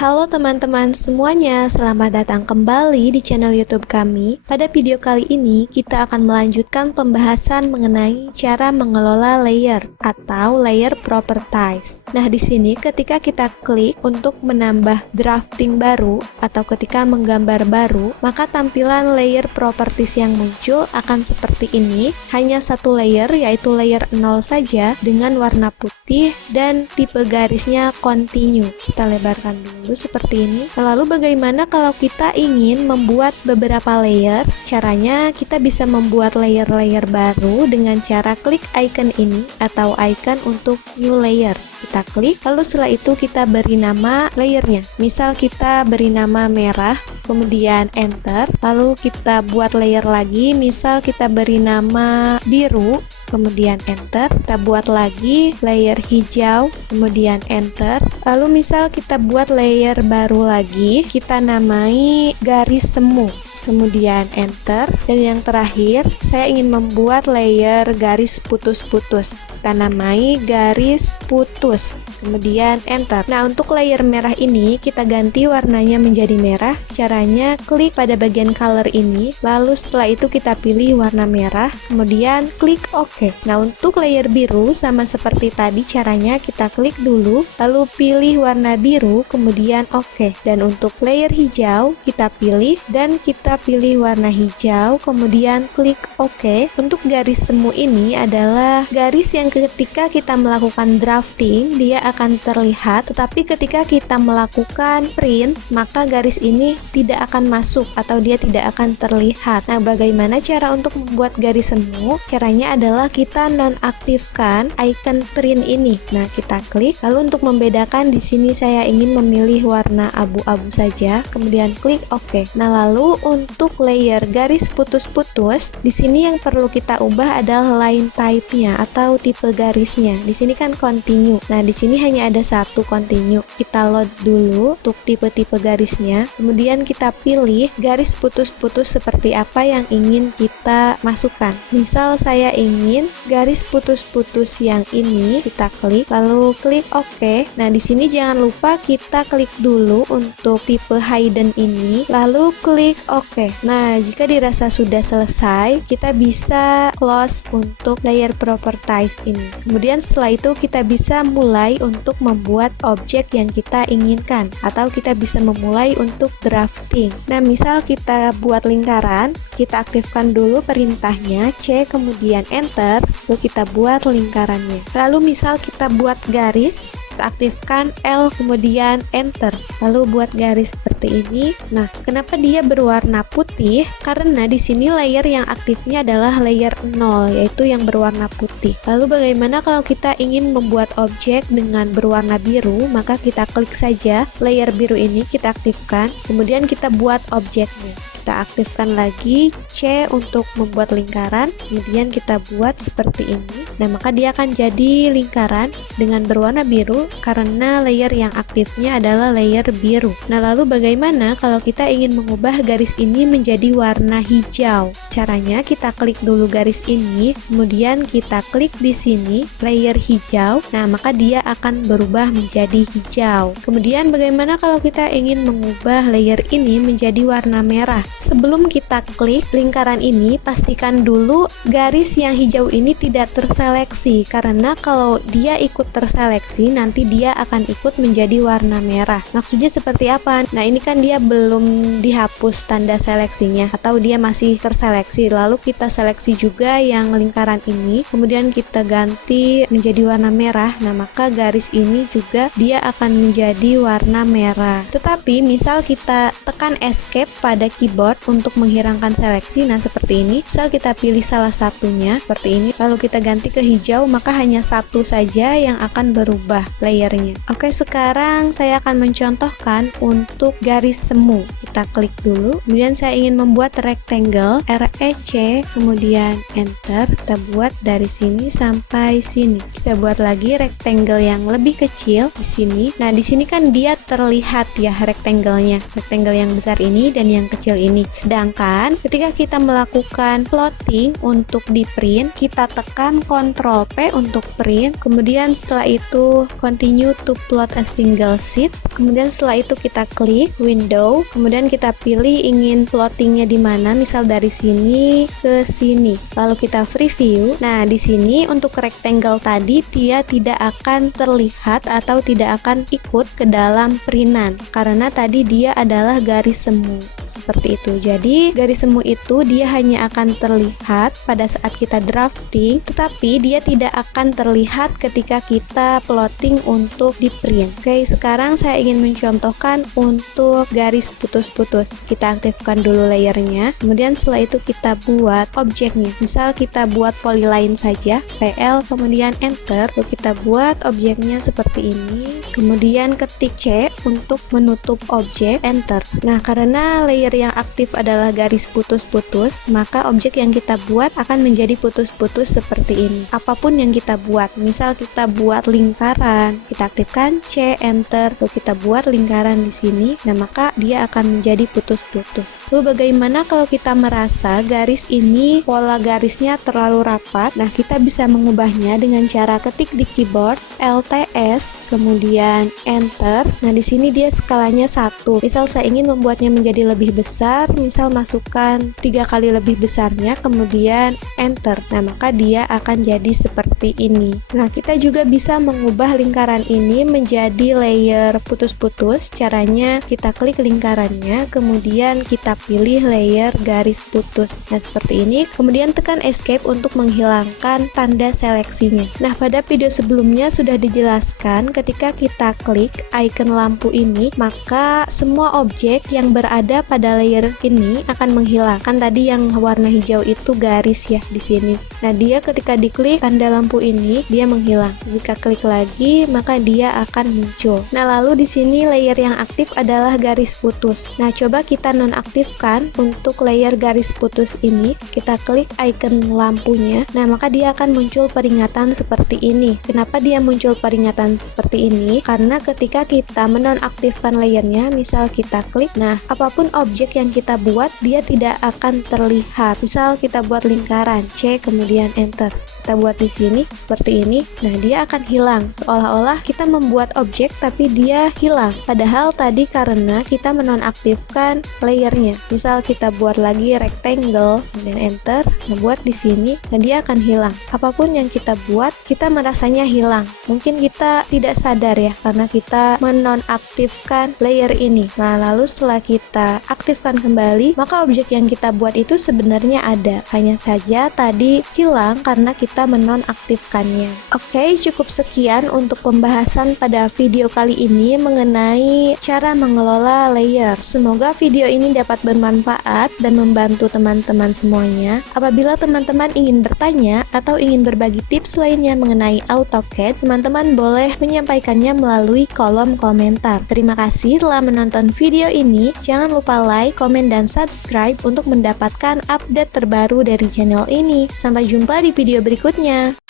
Halo teman-teman semuanya, selamat datang kembali di channel YouTube kami. Pada video kali ini, kita akan melanjutkan pembahasan mengenai cara mengelola layer atau layer properties. Nah, di sini ketika kita klik untuk menambah drafting baru atau ketika menggambar baru, maka tampilan layer properties yang muncul akan seperti ini. Hanya satu layer, yaitu layer 0 saja dengan warna putih dan tipe garisnya continue. Kita lebarkan dulu seperti ini. Lalu bagaimana kalau kita ingin membuat beberapa layer? Caranya kita bisa membuat layer-layer baru dengan cara klik icon ini atau icon untuk new layer. Kita klik, lalu setelah itu kita beri nama layernya. Misal kita beri nama merah, kemudian enter, lalu kita buat layer lagi, misal kita beri nama biru, kemudian enter, kita buat lagi layer hijau, kemudian enter, lalu misal kita buat layer baru lagi, kita namai garis semu, kemudian enter, dan yang terakhir saya ingin membuat layer garis putus-putus, kita namai garis putus, kemudian enter. Nah, untuk layer merah ini kita ganti warnanya menjadi merah. Caranya klik pada bagian color ini, lalu setelah itu kita pilih warna merah, kemudian klik OK. Nah, untuk layer biru sama seperti tadi, caranya kita klik dulu, lalu pilih warna biru, kemudian OK. Dan untuk layer hijau kita pilih dan kita pilih warna hijau, kemudian klik OK. Untuk garis semu ini adalah garis yang ketika kita melakukan drafting dia akan terlihat, tetapi ketika kita melakukan print maka garis ini tidak akan masuk atau dia tidak akan terlihat. Nah, bagaimana cara untuk membuat garis semu? Caranya adalah kita nonaktifkan icon print ini. Nah, kita klik, lalu untuk membedakan di sini saya ingin memilih warna abu-abu saja, kemudian klik OK. Nah, lalu untuk layer garis putus-putus, di sini yang perlu kita ubah adalah line type-nya atau tipe garisnya. Di sini kan continue. Nah, di sini hanya ada satu continue. Kita load dulu untuk tipe-tipe garisnya. Kemudian kita pilih garis putus-putus seperti apa yang ingin kita masukkan. Misal saya ingin garis putus-putus yang ini, kita klik, lalu klik OK. Nah, di sini jangan lupa kita klik dulu untuk tipe hidden ini, lalu klik OK. Nah, jika dirasa sudah selesai, kita bisa close untuk layer properties ini. Kemudian setelah itu kita bisa mulai untuk membuat objek yang kita inginkan, atau kita bisa memulai untuk drafting. Nah, misal kita buat lingkaran, kita aktifkan dulu perintahnya C, kemudian enter, lalu kita buat lingkarannya. Lalu misal kita buat garis, kita aktifkan L, kemudian enter, lalu buat garis seperti ini. Nah, kenapa dia berwarna putih? Karena di sini layer yang aktifnya adalah layer 0, yaitu yang berwarna putih. Lalu bagaimana kalau kita ingin membuat objek dengan berwarna biru? Maka kita klik saja layer biru ini, kita aktifkan, kemudian kita buat objeknya. Kita aktifkan lagi C untuk membuat lingkaran, kemudian kita buat seperti ini. Nah, maka dia akan jadi lingkaran dengan berwarna biru karena layer yang aktifnya adalah layer biru. Nah, lalu bagaimana kalau kita ingin mengubah garis ini menjadi warna hijau? Caranya kita klik dulu garis ini, kemudian kita klik di sini layer hijau. Nah, maka dia akan berubah menjadi hijau. Kemudian bagaimana kalau kita ingin mengubah layer ini menjadi warna merah? Sebelum kita klik lingkaran ini, pastikan dulu garis yang hijau ini tidak terseleksi, karena kalau dia ikut terseleksi nanti dia akan ikut menjadi warna merah. Maksudnya seperti apa? Nah, ini kan dia belum dihapus tanda seleksinya atau dia masih terseleksi. Lalu kita seleksi juga yang lingkaran ini, kemudian kita ganti menjadi warna merah. Nah, maka garis ini juga dia akan menjadi warna merah. Tetapi misal kita tekan escape pada keyboard untuk menghilangkan seleksi, nah seperti ini. Misal kita pilih salah satunya seperti ini, lalu kita ganti ke hijau, maka hanya satu saja yang akan berubah layernya. Oke, sekarang saya akan mencontohkan untuk garis semu. Kita kita klik dulu. Kemudian saya ingin membuat rectangle, REC, kemudian enter. Kita buat dari sini sampai sini. Kita buat lagi rectangle yang lebih kecil di sini. Nah, di sini kan dia terlihat ya rectangle-nya. Rectangle yang besar ini dan yang kecil ini. Sedangkan ketika kita melakukan plotting untuk di print, kita tekan Ctrl P untuk print. Kemudian setelah itu continue to plot a single sheet. Kemudian setelah itu kita klik window. Kemudian kita pilih ingin plottingnya di mana. Misal dari sini ke sini. Lalu kita preview. Nah, di sini untuk rectangle tadi dia tidak akan terlihat atau tidak akan ikut ke dalam printan karena tadi dia adalah garis semu seperti itu. Jadi garis semu itu dia hanya akan terlihat pada saat kita drafting, tetapi dia tidak akan terlihat ketika kita plotting untuk di print. Oke, sekarang saya ingin mencontohkan untuk garis putus-putus. Kita aktifkan dulu layernya, kemudian setelah itu kita buat objeknya. Misal kita buat polyline saja, PL kemudian enter, lalu kita buat objeknya seperti ini, kemudian ketik C untuk menutup objek, enter. Nah, karena layer yang aktif adalah garis putus-putus, maka objek yang kita buat akan menjadi putus-putus seperti ini. Apapun yang kita buat, misal kita buat lingkaran, kita aktifkan C, enter, lalu kita buat lingkaran di sini, nah maka dia akan menjadi putus-putus. Lalu bagaimana kalau kita merasa garis ini pola garisnya terlalu rapat? Nah, kita bisa mengubahnya dengan cara ketik di keyboard LTS, kemudian enter. Nah, di sini dia skalanya 1. Misal saya ingin membuatnya menjadi lebih besar, misal masukkan 3 kali lebih besarnya, kemudian enter. Nah, maka dia akan jadi seperti ini. Nah, kita juga bisa mengubah lingkaran ini menjadi layer putus-putus. Caranya kita klik lingkarannya, kemudian kita pilih layer garis putus. Nah, seperti ini. Kemudian tekan escape untuk menghilangkan tanda seleksinya. Nah, pada video sebelumnya sudah dijelaskan ketika kita klik icon lampu ini, maka semua objek yang berada pada layer ini akan menghilang. Kan tadi yang warna hijau itu garis ya di sini. Nah, dia ketika diklik tanda lampu ini, dia menghilang. Jika klik lagi, maka dia akan muncul. Nah, lalu di sini layer yang aktif adalah garis putus. Nah, coba kita nonaktifkan untuk layer garis putus ini. Kita klik icon lampunya. Nah, maka dia akan muncul peringatan seperti ini. Kenapa dia muncul peringatan seperti ini? Karena ketika kita menonaktifkan layernya, misal kita klik, nah apapun objek yang kita buat, dia tidak akan terlihat. Misal kita buat lingkaran C, kemudian enter. Kita buat di sini seperti ini. Nah, dia akan hilang. Seolah-olah kita membuat objek tapi dia hilang. Padahal tadi karena kita menonaktifkan layernya. Misal kita buat lagi rectangle, kemudian enter, membuat di sini, dan dia akan hilang. Apapun yang kita buat, kita merasanya hilang. Mungkin kita tidak sadar ya, karena kita menonaktifkan layer ini. Nah, lalu setelah kita aktifkan kembali, maka objek yang kita buat itu sebenarnya ada. Hanya saja tadi hilang karena kita menonaktifkannya. Oke, cukup sekian untuk pembahasan pada video kali ini mengenai cara mengelola layer. Semoga video ini dapat bermanfaat dan membantu teman-teman semuanya. Apabila teman-teman ingin bertanya atau ingin berbagi tips lainnya mengenai AutoCAD, teman-teman boleh menyampaikannya melalui kolom komentar. Terima kasih telah menonton video ini. Jangan lupa like, komen, dan subscribe untuk mendapatkan update terbaru dari channel ini. Sampai jumpa di video berikutnya.